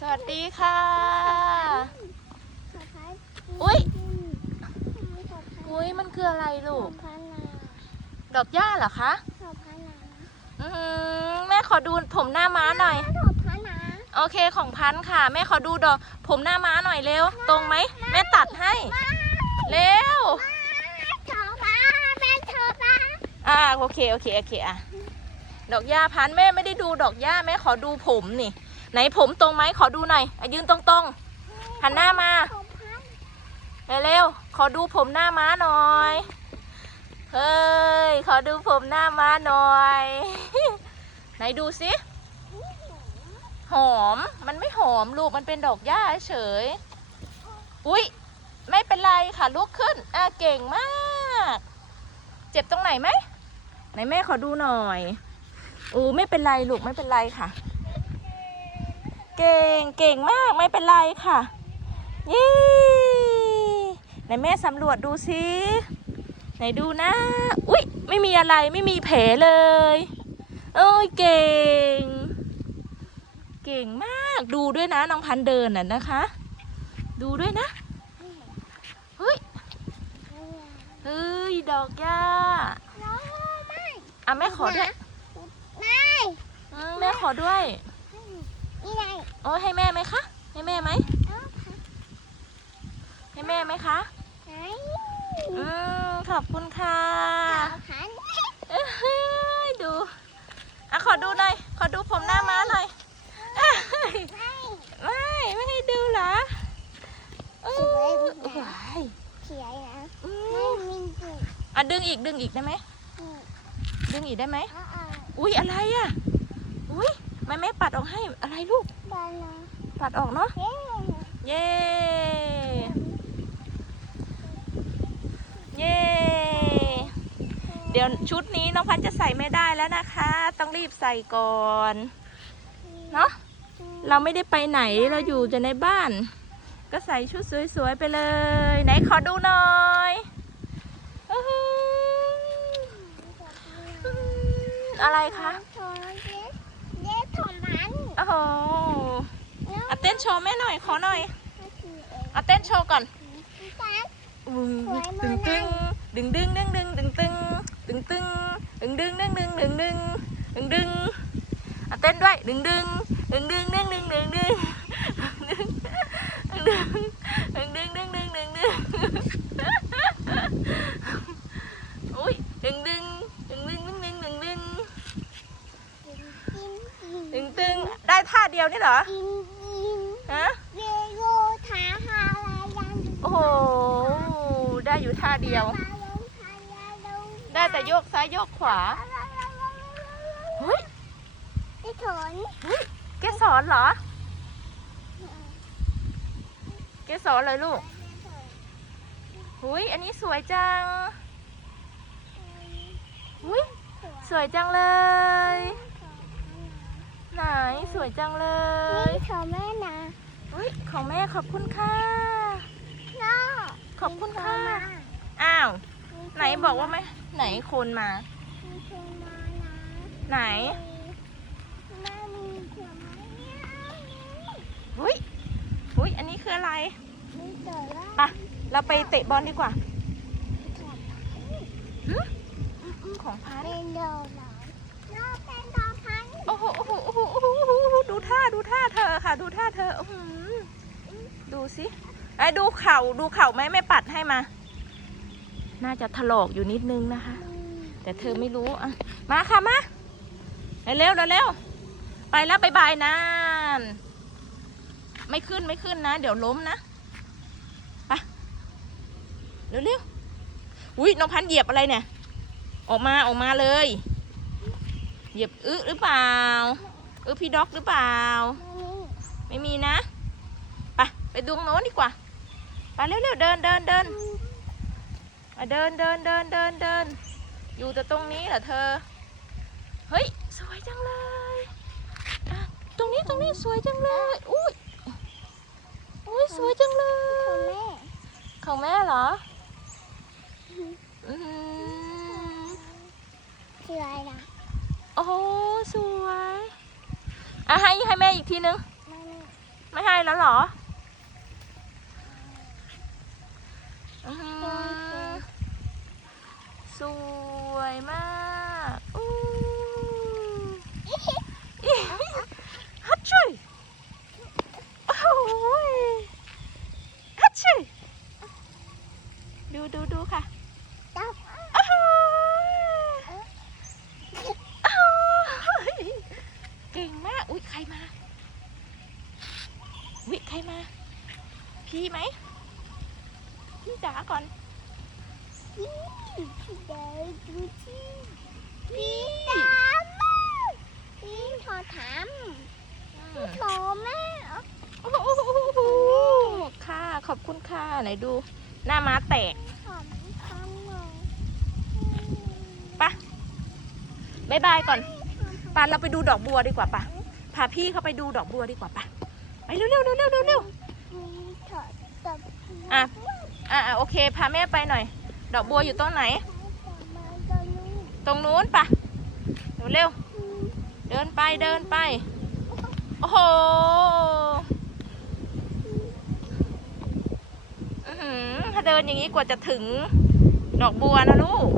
สวัสดีค่ะ อุ๊ยอุ้ยมันคืออะไรลูก ดอกหญ้าเหรอคะอืมแม่ขอดูผมหน้าม้าหน่อย โอเคของพันธุ์ค่ะ แม่ขอดูดอกผมหน้าม้าหน่อยเร็ว ตรงไหม แม่ตัดให้ เร็วอ่าโอเคโอเคโอเคอะดอกหญ้าพันธุ์แม่ไม่ได้ดูดอกหญ้าแม่ขอดูผมนี่ ไหนผมตรงไหมขอดูหน่อยอะยืนตรงๆหันหน้ามาเร็วๆขอดูผมหน้าม้าหน่อยเฮ้ยขอดูผมหน้าม้าหน่อย ไหนดูสิหอมมันไม่หอมลูกมันเป็นดอกหญ้าเฉย อุ๊ย ไม่เป็นไรค่ะลุกขึ้นอะเก่งมาก เจ็บตรงไหนไหมไหนแม่ขอดูหน่อยอู้ไม่เป็นไรลูกไม่เป็นไรค่ะ เก่ง เก่งมาก ไม่เป็นไรค่ะ ยี่ไหนแม่สำรวจดูสิไหนดูนะ อุ๊ยไม่มีอะไรไม่มีแผลเลย เอ้ยเก่ง เก่งมากดูด้วยนะน้องพันธุ์เดินน่ะนะคะ ดูด้วยนะเฮ้ยเฮ้ยดอกหญ้าอะแม่ขอด้วยอืมแม่ขอด้วยโอ้ให้แม่ไหมคะ ให้แม่ไหม ให้แม่ไหมคะอืมขอบคุณค่ะเอ้ยดูอะขอดูหน่อย ขอดูผมหน้าม้าหน่อยเอ้ยไม่ ไม่ให้ดูเหรอเอ้ยว้ายอืมอะดึงอีกดึงอีกได้ไหมดึงอีกได้ไหม อุ้ยอะไรอะ อุ้ยแม่แม่ปัดออกให้อะไรลูก ปัดออกเนาะ เย้ เย้ เดี๋ยวชุดนี้น้องพันธุ์จะใส่ไม่ได้แล้วนะคะ ต้องรีบใส่ก่อน เนาะ เราไม่ได้ไปไหน เราอยู่แต่ในบ้าน ก็ใส่ชุดสวยๆไปเลย ไหนขอดูหน่อยอื้อหืออะไรคะโอ้โหเอาเต้นโชว์แม่หน่อย ขอหน่อยเอาเต้นโชว์ก่อนอืมสวยเหมืตึองนตึงดึงดึงดึงดึงดึงตึงตึงตึงดึงดึงดึงดึงดึงดึงดึงเอาเต้นด้วยดึงดึงดึงดึงดึงดึงดึงดึงดึงดึงดึงดึงดึงดึงดึงดึงอุ้ยดึงดึงดึงดึงดึงดึงดึงดึงดึงดึงได้ท่าเดียวนี่เหรอฮะโอ้โห ได้อยู่ท่าเดียว ได้แต่โยกซ้ายโยกขวาเฮ้ยที่ถนเกสรเหรอ เกสรเลยลูกหุยอันนี้สวยจังหุยสวยจังเลย ไหนสวยจังเลย นี่ของแม่นะหุยของแม่ขอบคุณค่ะน้อ ขอบคุณค่ะ อ้าว ไหนบอกว่าไม่ไหนคนมา มีคนมานะไหนแม่มีเขียวไหมเนี่ยหุยหุยอันนี้คืออะไรมีเจอแล้วไปเราไปเตะบอลดีกว่าหึของพันเป็นโดนเหรอน้อเป็นดอกพันโอ้โหโอ้โหโอ้โหโอ้โหโอ้โหดูท่าดูท่าเธอค่ะ ดูท่าเธออื้อหือดูสิ ไอ้ดูเข่าดูเข่าไหมไม่ปัดให้มา น่าจะถลอกอยู่นิดนึงนะคะ แต่เธอไม่รู้อะมาค่ะมาเร็วเร็วไปแล้วบายบายนานไม่ขึ้นไม่ขึ้นนะ เดี๋ยวล้มนะไปเร็วเร็วอุ้ยน้องพันธ์เหยียบอะไรเนี่ย ออกมาออกมาเลย เหยียบอึหรือเปล่าอึพี่ด็อกหรือเปล่า ไม่มีนะ ไป ไปดูงโน้นดีกว่า ไปเร็วๆเดินเดินเดินอะเดินเดินเดินเดินเดินอยู่แต่ตรงนี้เหรอเธอ เฮ้ย สวยจังเลยอะตรงนี้ตรงนี้สวยจังเลย อุ้ยอุ้ยสวยจังเลของยแม่ของแม่เหรออืมคืออะไรล่ะโอ้โหสวยอะให้ให้แม่อีกทีนึงแม่ไม่ให้แล้วเหรออื้อหือ สวยมากอู้ฮัตช่ยโอ้ยฮัตช่ยดูดูดูค่ะเก่งมาก อุ๊ยใครมาอุ๊ยใครมา พี่ไหม จ๋าก่อนพี่พี่เดินดูที่พี่ตามมาพี่โทรถามอืมโทรแม่โอ้โหค่ะ ขอบคุณค่ะ ไหนดู หน้าม้าแตกถามทำหน่อยปะบายบายก่อนปาเราไปดูดอกบัวดีกว่าปะพาพี่เขาไปดูดอกบัวดีกว่าปะไปเร็วเร็วเร็วเร็วเร็วเร็วมีถอดตับอะ อะอะโอเค พาแม่ไปหน่อย ดอกบัวอยู่ตรงไหนมาตอนนู้นตรงนู้นปะเร็วเร็ว เดินไปเดินไป โอ้โหอื้อหือถ้าเดินอย่างนี้กว่าจะถึงดอกบัวนะลูก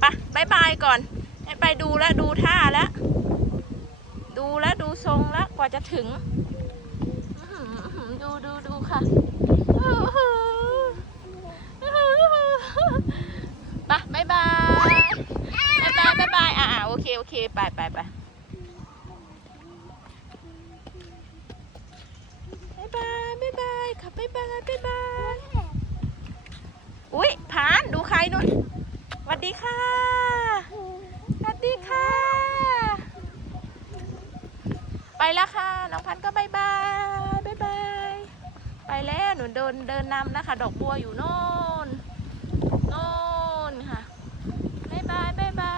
ไปะบายบายก่อนให้ไปดูแล้วดูท่าแล้ว ดูแล้วดูทรงแล้วกว่าจะถึงอื้อหืออื้อหือดูดูดูค่ะ โอเค ไปไปไปบายบายบายบายค่ะบายบายบายบายอุ้ยผานดูใครนุ่นสวัสดีค่ะสวัสดีค่ะ ไปแล้วค่ะ น้องพันก็บายบายบายบาย ไปแล้วหนูเดินเดินนำนะคะ ดอกบัวอยู่โน่นโน่นค่ะบายบายบายบาย